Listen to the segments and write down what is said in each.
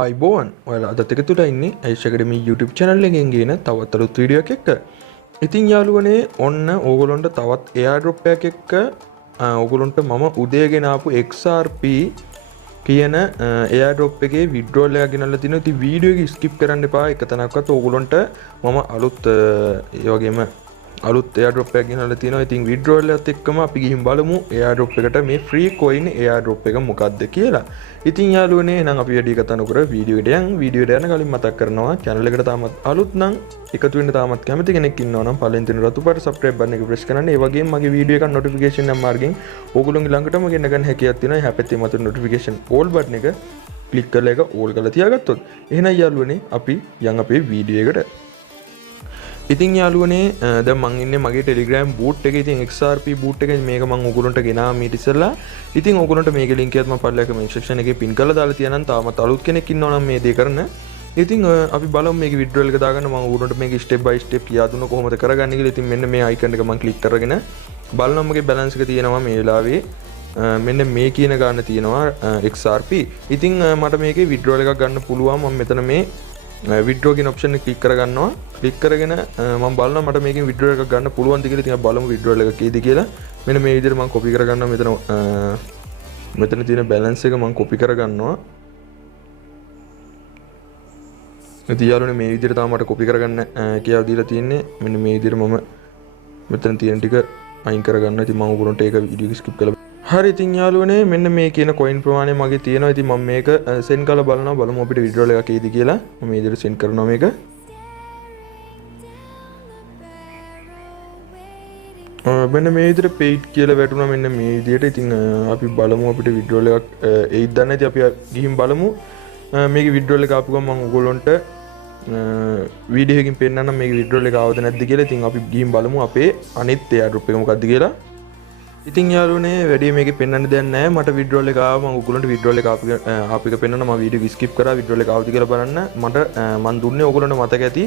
අයිබෝන් ඔයාලා අදත් එකතුලා ඉන්නේ Ayesh Academy YouTube channel එකෙන් ගේන තවත් අලුත් වීඩියෝ එකක් එක්ක. ඉතින් යාළුවනේ ඔන්න ඕගොල්ලන්ට තවත් airdrop එකක් එක්ක ඕගොල්ලන්ට මම උදේ ගෙන ආපු XRP කියන airdrop එකේ withdrawal එකක් ගෙනල්ලා තිනවා. ඉතින් වීඩියෝ එක skip කරන්න එපා. එක තැනක්වත් ඕගොල්ලන්ට මම අලුත් ඒ වගේම අලුත් airdrop එකක් ගෙනල්ලා තිනවා. ඉතින් withdrawal එකත් එක්කම අපි ගිහින් බලමු airdrop එකට මේ free coin airdrop එක මොකක්ද කියලා. ඉතින් යාළුවනේ එහෙනම් අපි වැඩි කතා නොකර වීඩියෝ එකට යන කලින් මතක් කරනවා channel එකට තාමත් අලුත් නම් එකතු වෙන්න තාමත් කැමති කෙනෙක් ඉන්නවා නම් පළවෙනි තියෙන රතු පාට subscribe button එක press කරන්න. ඒ වගේම මගේ වීඩියෝ එක notification නම් මාර්ගෙන් ඕගොල්ලෝගේ ළඟටම ගෙන්න ගන්න හැකියාවක් තියෙනවා. එහා පැත්තේ මතුවෙන notification all button එක click කරලා ඒක all කරලා තියාගත්තොත් එහෙනම් යාළුවනේ අපි යන් අපේ වීඩියෝ එකට. ඉතින් යාළුවනේ දැන් මං ඉන්නේ මගේ Telegram boot එකේ. ඉතින් XRP boot එකේ මේක මං ඔයගොල්ලන්ට ගෙනා මීට ඉස්සෙල්ලා. ඉතින් ඔයගොල්ලන්ට මේකේ link එකත් මම පල්ලෙක comment section එකේ pin කරලා දාලා තියනනම් තාමත් අලුත් කෙනෙක් ඉන්නවා නම් මේ දේ කරන්න. ඉතින් අපි බලමු මේකේ withdrawal එක දාගන්න මම ඔයගොල්ලන්ට මේක step by step කියා දුන්නා කොහොමද කරගන්නේ කියලා. ඉතින් මෙන්න මේ icon එක මං click කරගෙන බලනවා මගේ balance එක තියෙනවා මේ වෙලාවේ මෙන්න මේ කියන ගාන තියෙනවා XRP. ඉතින් මට මේකේ withdrawal එකක් ගන්න පුළුවන්. මම මෙතන මේ withdraw කියන option එක click කරගන්නවා. click කරගෙන මම බලනවා මට මේකෙන් withdraw එකක් ගන්න පුළුවන්ද කියලා. ඉතින් අපි බලමු withdrawal එක කීයද කියලා. මෙන්න මේ විදිහට මම copy කරගන්නවා. මෙතන තියෙන balance එක මම copy කරගන්නවා. ඉතින් යාළුවනේ මේ විදිහට තමයි මට copy කරගන්න කියලා දීලා තියෙන්නේ. මෙන්න මේ විදිහට මම මෙතන තියෙන ටික අයින් කරගන්නවා. ඉතින් මම උගලන්ට ඒක වීඩියෝ එක skip කරලා හරි. ඉතින් යාළුවනේ මෙන්න මේ කියන coin ප්‍රමාණය මගේ තියෙනවා. ඉතින් මම මේක send කරලා බලනවා. බලමු අපිට withdrawal එකක් එයිද කියලා. මම මේ විදිහට send කරනවා මේක. මෙන්න මේ විදිහට paid කියලා වැටුණා මෙන්න මේ විදිහට. ඉතින් අපි බලමු අපිට withdrawal එකක් එයිද නැත්නම්. ඉතින් අපි ගිහින් බලමු. මේකේ withdrawal එක ආපු ගමන් මම ඔයගොල්ලන්ට වීඩියෝ එකකින් පෙන්නන්නම් මේකේ withdrawal එක ආවද නැද්ද කියලා. ඉතින් අපි ගිහින් බලමු අපේ අනිත් airdrop එක මොකක්ද කියලා. ඉතින් යාළුවනේ වැඩි මේකේ පෙන්වන්න දෙයක් නැහැ. මට withdrawal එක ආවා. මම ඔයගොල්ලන්ට withdrawal එක ආපු එක පෙන්වන්න මම වීඩියෝ skip කරා. withdrawal එක ආවද කියලා බලන්න. මම දුන්නේ ඔයගොල්ලන්ට මතක ඇති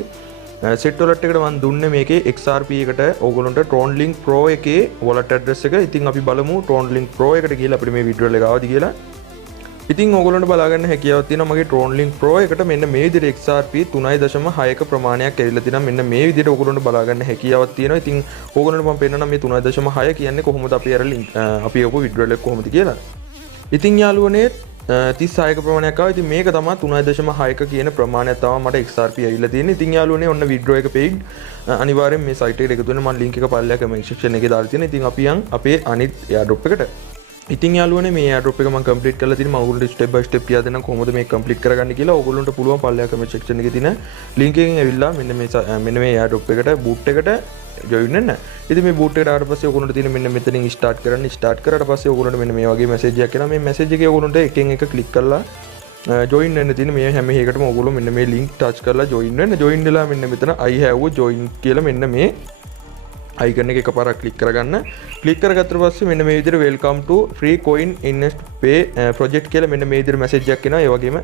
set wallet එකට මම දුන්නේ මේකේ XRP එකට ඔයගොල්ලන්ට Troncoin Pro එකේ wallet address එක. ඉතින් අපි බලමු Troncoin Pro එකට ගිහලා අපිට මේ withdrawal එක ආවද කියලා. ඉතින් ඕගොල්ලන්ට බලා ගන්න හැකියාවක් තියෙනවා මගේ Troncoin Pro එකට මෙන්න මේ විදිහට XRP 3.6ක ප්‍රමාණයක් ඇවිල්ලා තියෙනවා. මෙන්න මේ විදිහට ඕගොල්ලන්ට බලා ගන්න හැකියාවක් තියෙනවා. ඉතින් ඕගොල්ලන්ට මම පෙන්නනවා මේ 3.6 කියන්නේ කොහොමද අපි අර link අපි යපු withdrawal එක කොහොමද කියලා. ඉතින් යාළුවනේ 36ක ප්‍රමාණයක් ආවා. ඉතින් මේක තමයි 3.6ක කියන ප්‍රමාණයක් තමයි මට XRP ඇවිල්ලා තියෙන්නේ. ඉතින් යාළුවනේ ඔන්න withdraw එක paid අනිවාර්යෙන් මේ site එකට එකතු වෙන්න මම link එක පල්ලෙහා comment section එකේ දාලා තියෙනවා. ඉතින් අපි යන් අපේ අනිත් airdrop එකට. ඉතින් යාළුවනේ මේ airdrop එක මම complete කරලා තියෙනවා. මම ඔයගොල්ලන්ට step by step කියා දෙන්නම් කොහොමද මේක complete කරගන්නේ කියලා. ඔයගොල්ලන්ට පුළුවන් පල්ලෙහා comment section එකේ තියෙන link එකෙන් ඇවිල්ලා මෙන්න මේ airdrop එකට boot එකට join වෙන්න. ඉතින් මේ boot එකට ආවට පස්සේ ඔයගොල්ලන්ට තියෙන මෙන්න මෙතනින් start කරන්න. start කරාට පස්සේ ඔයගොල්ලන්ට මෙන්න මේ වගේ message එකක් එනවා. මේ message එකේ ඔයගොල්ලන්ට එකෙන් එක click කරලා join වෙන්න තියෙන මේ හැම එකකටම ඔයගොල්ලෝ මෙන්න මේ link touch කරලා join වෙන්න. join වෙලා මෙන්න මෙතන I have join කියලා මෙන්න මේ icon එක එකපාරක් click කරගන්න. click කරගත්තට පස්සේ මෙන්න මේ විදිහට welcome to free coin invest pay project කියලා මෙන්න මේ විදිහට message එකක් එනවා. ඒ වගේම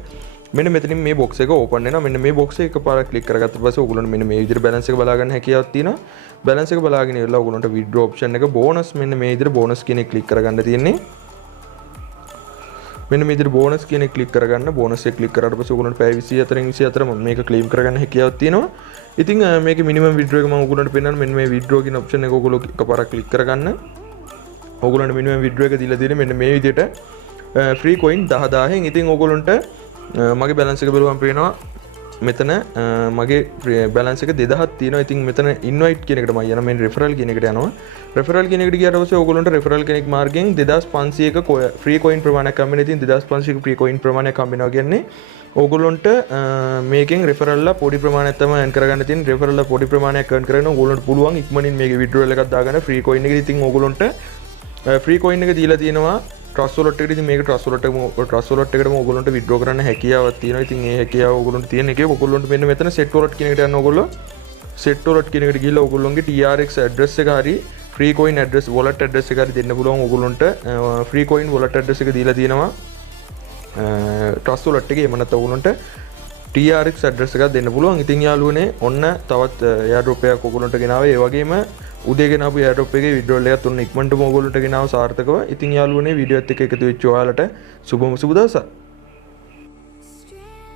මෙන්න මෙතනින් මේ box එක open වෙනවා. මෙන්න මේ box එක එකපාරක් click කරගත්තට පස්සේ ඔයගොල්ලන්ට මෙන්න මේ විදිහට balance එක බලා ගන්න හැකියාවක් තියෙනවා. balance එක බලාගෙන ඉවරලා ඔයගොල්ලන්ට withdraw option එක bonus මෙන්න මේ විදිහට bonus කියන එක click කරගන්න තියෙන්නේ. මෙන්න මේ විදිහට bonus කියන එක click කරගන්න. bonus එක click කරාට පස්සේ ඔයගොල්ලන්ට පැය 24 මේක claim කරගන්න හැකියාවක් තියෙනවා. ඉතින් මේකේ minimum withdraw එක මම ඔයගොල්ලන්ට පෙන්නන්න. මෙන්න මේ withdraw කියන option එක ඔයගොල්ලෝ එකපාරක් click කරගන්න. ඔයගොල්ලන්ට minimum withdraw එක දීලා තියෙන්නේ මෙන්න මේ විදිහට free coin 10000න්. ඉතින් ඔයගොල්ලන්ට මගේ balance එක බලුවම පේනවා මෙතන මගේ balance එක 2000ක් තියෙනවා. ඉතින් මෙතන invite කියන එකට මම යනවා. මේ referral කියන එකට යනවා. referral කියන එකට ගියාට පස්සේ ඔයගොල්ලන්ට referral කෙනෙක් මාර්ගෙන් 2500ක free coin ප්‍රමාණයක් හම්බෙනවා. ඉතින් 2500ක free coin ප්‍රමාණයක් හම්බෙනවා කියන්නේ ඕගොල්ලන්ට මේකෙන් referral ලා පොඩි ප්‍රමාණයක් තමයි earn කරගන්න තියෙන. referral ලා පොඩි ප්‍රමාණයක් earn කරගෙන ඕගොල්ලන්ට පුළුවන් ඉක්මනින් මේකේ withdrawal එකක් දාගන්න free coin එකේ. ඉතින් ඕගොල්ලන්ට free coin එක දීලා තියෙනවා trust wallet එකට. ඉතින් මේක trust wallet එකටම ඕගොල්ලන්ට withdraw කරන්න හැකියාවක් තියෙනවා. ඉතින් ඒ හැකියාව ඕගොල්ලන්ට තියෙන එකේ ඔයගොල්ලන්ට මෙන්න මෙතන set wallet කියන එකට යන්න ඕගොල්ලෝ set wallet කියන එකට ගිහිල්ලා ඕගොල්ලන්ගේ TRX address එක හරි free coin address wallet address එක හරි දෙන්න පුළුවන්. ඕගොල්ලන්ට free coin wallet address එක දීලා තියෙනවා trust wallet එකේ. එම නැත්නම් ඔයගොල්ලන්ට TRX address එකක් දෙන්න පුළුවන්. ඉතින් යාළුවනේ ඔන්න තවත් airdrop එකක් ඔයගොල්ලන්ට ගෙනාවා. ඒ වගේම උදේ ගෙනාපු airdrop එකේ withdrawal එකත් ඔන්න ඉක්මනටම ඔයගොල්ලන්ට ගෙනාවා සාර්ථකව. ඉතින් යාළුවනේ වීඩියෝ එකත් එක්ක එකතු වෙච්ච ඔයාලට සුබ දවසක්.